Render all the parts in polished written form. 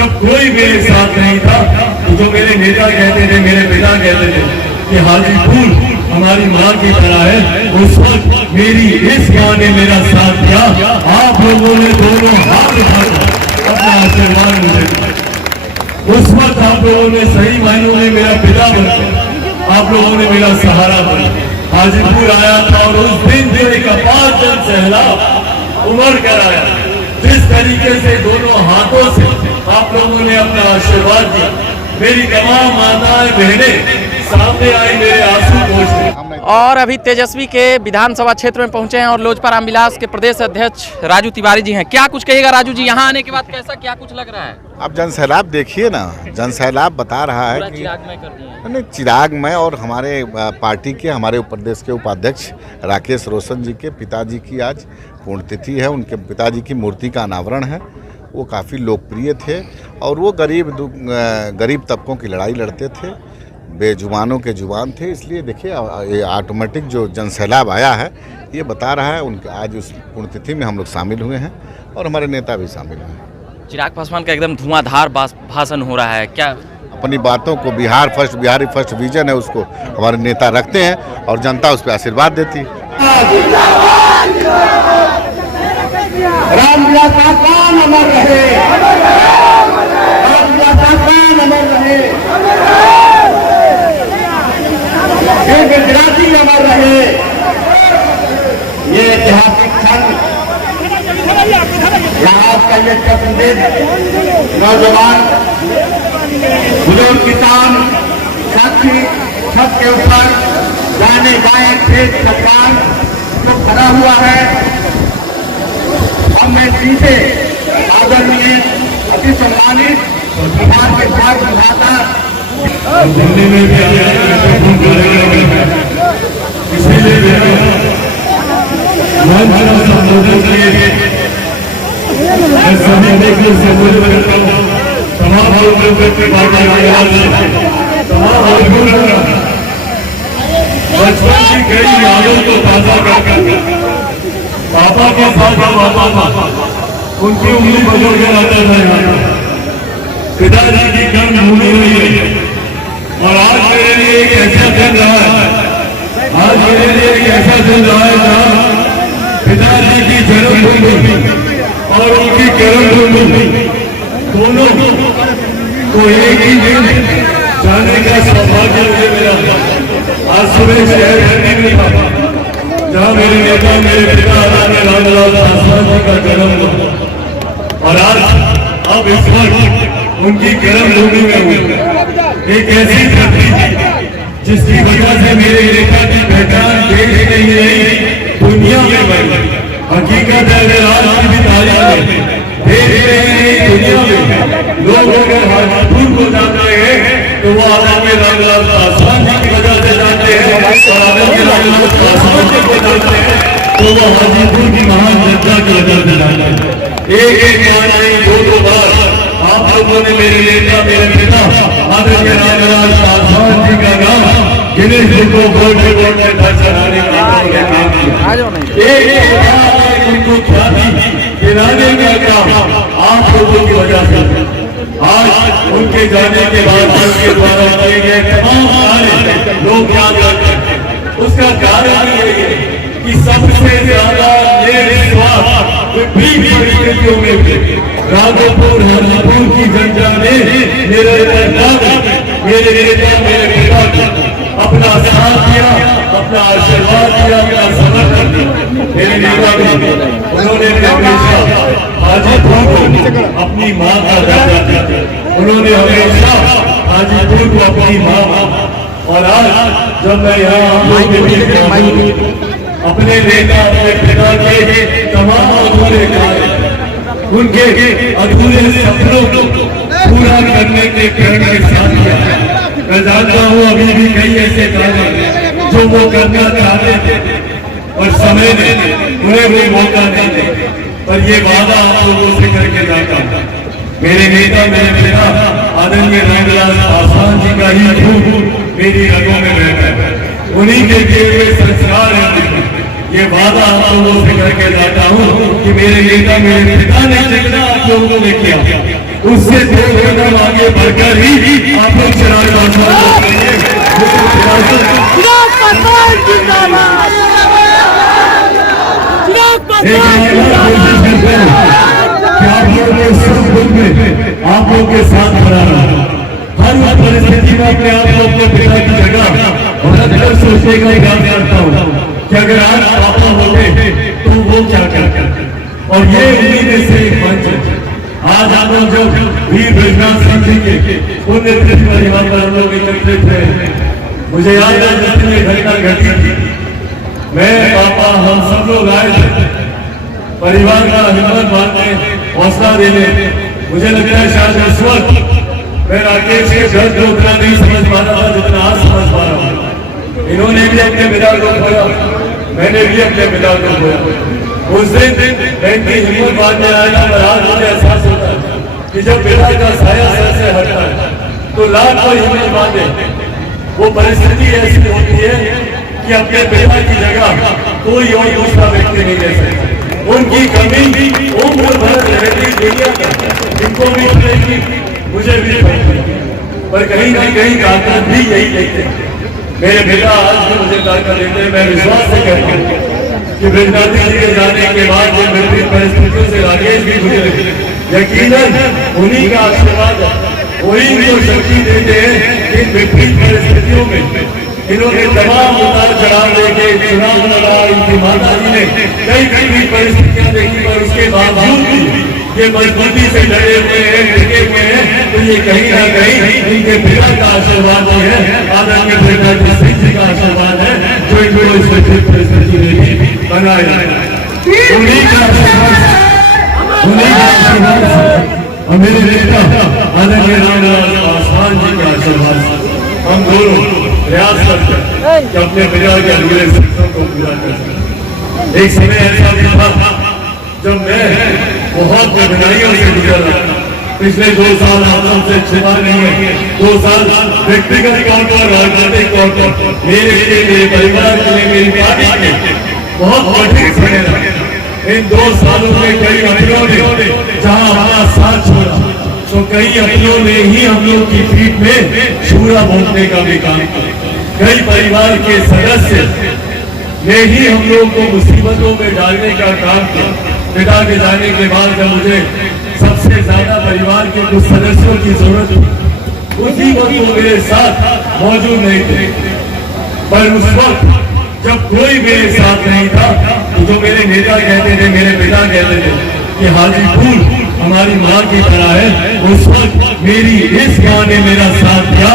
जब कोई मेरे साथ नहीं था, तो जो मेरे नेता कहते थे, मेरे पिता कहते थे कि हाजीपुर हमारी माँ की तरह है, उस वक्त मेरी इस माँ ने मेरा साथ दिया। आप लोगों ने दोनों हाथ उठाकर अपना आशीर्वाद मुझे दिया। उस वक्त आप लोगों ने सही मायनों में मेरा पिता बनकर आप लोगों ने मेरा सहारा बना। हाजीपुर आया था और उस दिन जो एक अपार जन सैलाब उमड़ कर आया, जिस तरीके से दोनों हाथों से आप लोगों ने अपना आशीर्वाद दिया, मेरी तमाम माताएं बहनें सामने आई मेरे आंसू पोंछने। और अभी तेजस्वी के विधानसभा क्षेत्र में पहुंचे हैं और लोजपा रामविलास के प्रदेश अध्यक्ष राजू तिवारी जी हैं। क्या कुछ कहिएगा राजू जी, यहाँ आने के बाद कैसा क्या कुछ लग रहा है? आप जन सैलाब देखिए ना, जन सैलाब बता रहा है कि चिरागमय कर दिए। नहीं, चिरागमय। और हमारे पार्टी के, हमारे प्रदेश के उपाध्यक्ष राकेश रोशन जी के पिताजी की आज पुण्यतिथि है। उनके पिताजी की मूर्ति का अनावरण है। वो काफ़ी लोकप्रिय थे और वो गरीब तबकों की लड़ाई लड़ते थे, बेजुबानों के जुबान थे। इसलिए देखिए ये ऑटोमेटिक जो जनसैलाब आया है ये बता रहा है। उनके आज उस पुण्यतिथि में हम लोग शामिल हुए हैं और हमारे नेता भी शामिल हुए हैं। चिराग पासवान का एकदम धुआंधार भाषण हो रहा है। क्या अपनी बातों को बिहारी फर्स्ट विजन है, उसको हमारे नेता रखते हैं और जनता उस पर आशीर्वाद देती है। रामविलास का काम अमर रहे, रामविलास का काम अमर रहे, गुजराती अमर रहे। ये ऐतिहासिक क्षण, यहाँ का ये चंद्रदेव नौजवान बुजुर्ग किसान साथी छत के ऊपर जाने जाए खेत सरकार तो खड़ा हुआ है। हम मैं सीधे आदरणीय अति सम्मानित बिहार के भाग विधाता दिल्ली में भी इसीलिए संबोधन किए मैं सभी देखने संबोधन करता हूँ। तमाम लोगों के बचपन की कई यादों को ताजा कर पापा के साथ माता उनकी उंगली पकड़ के लाता था। पिताजी की कम भूमि हुई है और आज मेरे लिए एक ऐसा दिन रहा है, आज मेरे लिए एक ऐसा दिन रहा है जहाँ पिताजी की जन्मभूमि और उनकी कर्मभूमि दोनों को एक ही दिन जाने का सौभाग्य मुझे मिला। आज सुबह शहर घंटी में था जहाँ मेरे नेता मेरे पिता आदरणीय रामविलास पासवान जी का जन्म हुआ और आज अब इस वक्त उनकी कर्मभूमि में हुई एक ऐसी धरती जिसकी वजह से मेरे नेता की पहचान देश में ही नहीं दुनिया में बनी। हकीकत है अगर आज की भी तारीख में देश में ही नहीं दुनिया में लोग अगर हाजीपुर को जानते हैं तो वो आदरणीय रामविलास पासवान जी की वजह से जानते हैं और आदरणीय रामविलास पासवान जी को जानते हैं तो वो हाजीपुर की महान जनता की वजह से जानते हैं। एक बार नहीं दो बार आप लोगों ने मेरे नेता मेरे पिता आदरणीय रामविलास पासवान जी का नाम Guinness book of world record में दर्ज कराने का उनको ख्याति दिलाने का काम आप लोगों की वजह से आज उनके जाने के बाद उनके द्वारा किए गए तमाम कार्य लोग याद रखते हैं। उसका कारण ये है कि सबसे ज्यादा विपरीत परिस्थितियों में राघोपुर हाजीपुर की जनता ने मेरे नेता मेरे पिता को अपना साथ दिया, अपना आशीर्वाद दिया, अपना समर्थन दिया। मेरे नेता उन्होंने हमेशा हाजीपुर को अपनी मां का दर्जा दिया, उन्होंने हमेशा हाजीपुर को अपनी मां और आज जब मैं यहाँ अपने नेता अपने पिता के तमाम अधूरे कार्य उनके अधूरे सपनों को पूरा करने के प्रेरणा के साथ किया। मैं जानता हूँ अभी भी कई ऐसे कार्य जो वो करना चाहते थे और समय ने उन्हें वो मौका नहीं दे, पर ये वादा आप लोगों से करके जाता हूँ। मेरे नेता मेरे पिता आदरणीय रामविलास पासवान जी का ही खून मेरी रगों में बहता है। उन्हीं के दिए हुए संस्कार हैं ये वादा आप लोगों से करके जाता हूँ कि मेरे नेता मेरे पिता ने जितना आप लोगों ने किया उससे 2 कदम आगे बढ़कर ही आप लोग चिराग पासवान को करेंगे। आप लोग के साथ खड़ा रहा, हर परिस्थिति में अपने आप को अपने पिता की जगह और अगर सोचने का काम करता हूँ कि अगर आज पापा होते तो वो क्या करते, और ये उम्मीद से एक मंच आज आप लोग जब वीर बृजराज सिंह जी के पुण्यतिथि पर यहाँ पर हम लोग एकत्रित हुए, मुझे याद है जब ये घटना घटी थी, मैं पापा हम सब लोग आए थे परिवार का हिम्मत बांधने हौसला देने। मुझे लग रहा है शायद उस वक्त मैं राकेश के दर्द को उतना नहीं समझ पा रहा था जितना आज समझ पा रहा हूँ। इन्होंने भी अपने पिता को खोया, मैंने भी अपने पिता को खोया। उस दिन मैं इतनी हिम्मत बांधने आया था, पर आज मुझे एहसास होता है कि जब पिता का साया सर से हटता है तो लाख कोई हिम्मत बांधे, वो परिस्थिति ऐसी होती है कि अपने पिता की जगह कोई और दूसरा व्यक्ति नहीं ले सकता। उनकी कमी उम्र भर रहती दुनिया में इनको भी पड़ेगी, मुझे भी पड़ेगी, पर कहीं ना कहीं ताकत भी यही लेते हैं। मेरे पिता आज भी मुझे ताकत देते हैं। मैं विश्वास से कहता हूँ कि बृजराज जी के जाने के बाद जो विपरीत परिस्थितियों से राकेश भी गुजरे, यकीनन उन्हीं का आशीर्वाद है, वही इनको शक्ति देते हैं। इन विपरीत परिस्थितियों में इन्होंने तमाम उतार चढ़ाव लेके चुनाव लड़ा, इनकी माता जी ने कई कई परिस्थितियां देखी, पर उसके बावजूद भी ये मजबूती से डरे हुए हैं, टिके हुए हैं। तो ये कहीं ना कहीं इनके पिता का आशीर्वाद ही है, आदरणीय बृजराज सिंह जी का आशीर्वाद है जो इनको इस विपरीत परिस्थिति में भी बनाया। उन्हीं का आशीर्वाद और मेरे नेता आदरणीय रामविलास पासवान जी का आशीर्वाद हम दोनों प्रयास करते हैं कि अपने परिवार के अगले सपनों को पूरा कर सकें। एक समय ऐसा भी था जब मैं बहुत कठिनाइयों से गुजर रहा था। पिछले 2 साल आप सबसे छिपा नहीं है, 2 साल व्यक्तिगत तौर पर राजनीतिक तौर पर मेरे लिए, मेरे परिवार के लिए, मेरी पार्टी के लिए बहुत कठिन समय रहा। इन 2 सालों में कई अपनों ने जहाँ हमारा साथ छोड़ा तो कई अपनों ने ही हम लोग की पीठ में छुरा भोंकने का भी काम किया। कई परिवार के सदस्य ने ही हम लोग को मुसीबतों में डालने का काम किया। पिता के जाने के बाद जब मुझे सबसे ज्यादा परिवार के कुछ सदस्यों की जरूरत थी, उसी वक्त वो मेरे साथ मौजूद नहीं थे, पर उस वक्त जब कोई मेरे साथ नहीं था तो जो मेरे नेता कहते थे, मेरे पिता कहते थे कि हाजीपुर हमारी माँ की तरह है, उस वक्त मेरी इस माँ ने मेरा साथ दिया।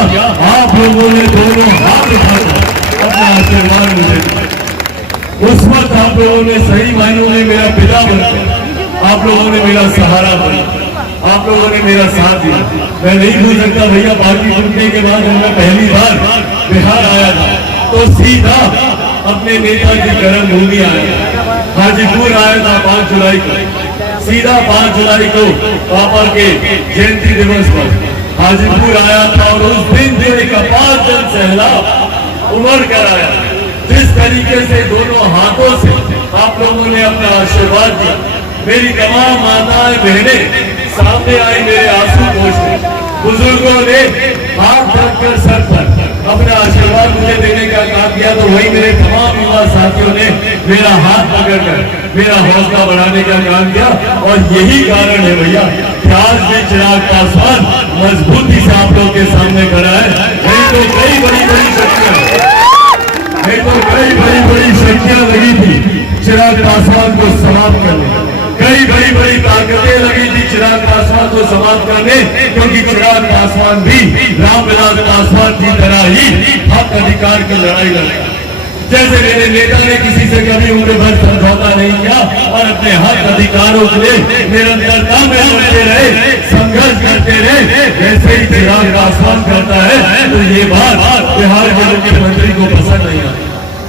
आप लोगों ने दोनों हाथ उठाकर अपना आशीर्वाद मुझे दिया। उस वक्त आप लोगों ने सही मायनों में मेरा पिता बना, आप लोगों ने मेरा सहारा बना, आप लोगों ने मेरा साथ दिया। मैं नहीं भूल सकता भैया, पार्टी टूटने के बाद जब मैं पहली बार बिहार आया था तो सीधा अपने नेता की कर्म भूमि आया, हाजीपुर आया था 5 जुलाई को। सीधा 5 जुलाई को पापा के जयंती दिवस पर हाजीपुर आया था और उस दिन जो एक अपार जन सैलाब उमड़ कर आया, जिस तरीके से दोनों हाथों से आप लोगों ने अपना आशीर्वाद दिया, मेरी तमाम माताएं बहनें सामने आई मेरे आंसू पोंछते, बुजुर्गों ने हाथ रखकर सर पर अपना आशीर्वाद मुझे देने का काम किया, तो वही मेरे तमाम युवा साथियों ने मेरा हाथ पकड़कर मेरा हौसला बढ़ाने का काम किया। और यही कारण है भैया कि आज भी चिराग पासवान मजबूती से आप लोगों के सामने खड़ा है। नहीं तो कई बड़ी शक्तियां लगी थी चिराग पासवान को समाप्त करने, कई बड़ी ताकतें लगी थी चिराग पासवान को समाप्त करने, क्योंकि चिराग पासवान भी रामविलास पासवान की तरह ही हक अधिकार की लड़ाई लड़े। जैसे मेरे नेता ने किसी से कभी उम्र भर समझौता नहीं किया और अपने हक अधिकारों के लिए निरंतरता में लड़ते रहे, संघर्ष करते रहे, वैसे ही चिराग पासवान करता है। तो ये बात बिहार के मुख्यमंत्री को पसंद नहीं आई।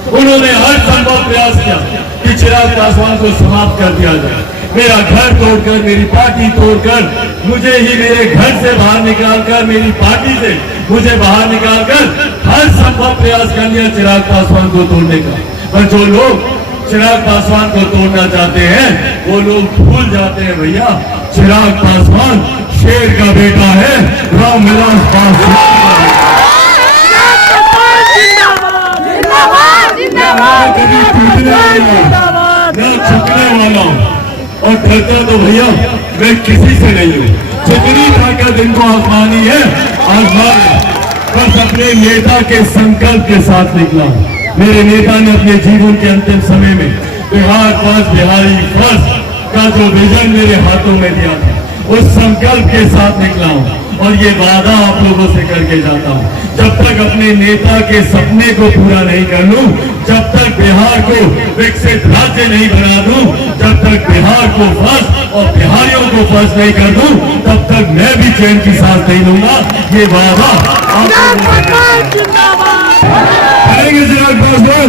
उन्होंने हर संभव प्रयास किया कि चिराग पासवान को समाप्त कर दिया जाए। मेरा घर तोड़कर, मेरी पार्टी तोड़कर, मुझे ही मेरे घर से बाहर निकालकर, मेरी पार्टी से मुझे बाहर निकालकर हर संभव प्रयास कर लिया चिराग पासवान को तोड़ने का। पर जो लोग चिराग पासवान को तोड़ना चाहते हैं वो लोग भूल जाते हैं भैया, चिराग पासवान शेर का बेटा है, रामविलास पासवान कभी टूटने वाला न झुकने वाला और डरता तो भैया मैं किसी से नहीं हूँ। जितनी ताकत इनको आजमानी है आजमान, बस अपने नेता के संकल्प के साथ निकला। मेरे नेता ने अपने जीवन के अंतिम समय में बिहार फर्स्ट बिहारी फर्स्ट का जो विजन मेरे हाथों में दिया था, उस संकल्प के साथ निकला हूँ और ये वादा आप लोगों से करके जाता हूँ, जब तक अपने नेता के सपने को पूरा नहीं कर लूं, जब तक बिहार को विकसित राज्य नहीं बना दूं, जब तक बिहार को फर्स्ट और बिहारियों को फर्स्ट नहीं कर दूं, तब तक मैं भी चैन की सांस नहीं लूंगा। ये वादा करेंगे चिराग पासवान।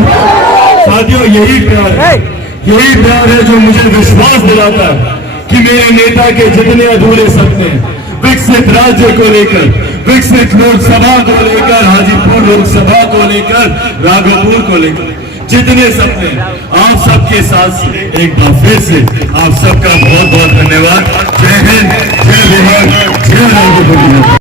साथियों यही प्यार है जो मुझे विश्वास दिलाता है कि मेरे नेता के जितने अधूरे सपने, विकसित राज्य को लेकर, विकसित लोकसभा को लेकर, हाजीपुर लोकसभा को लेकर, राघोपुर को लेकर, जितने सपने, आप सबके साथ एक बार फिर से आप सबका बहुत बहुत धन्यवाद। जय हिंद, जय बिहार, जय राघोपुर।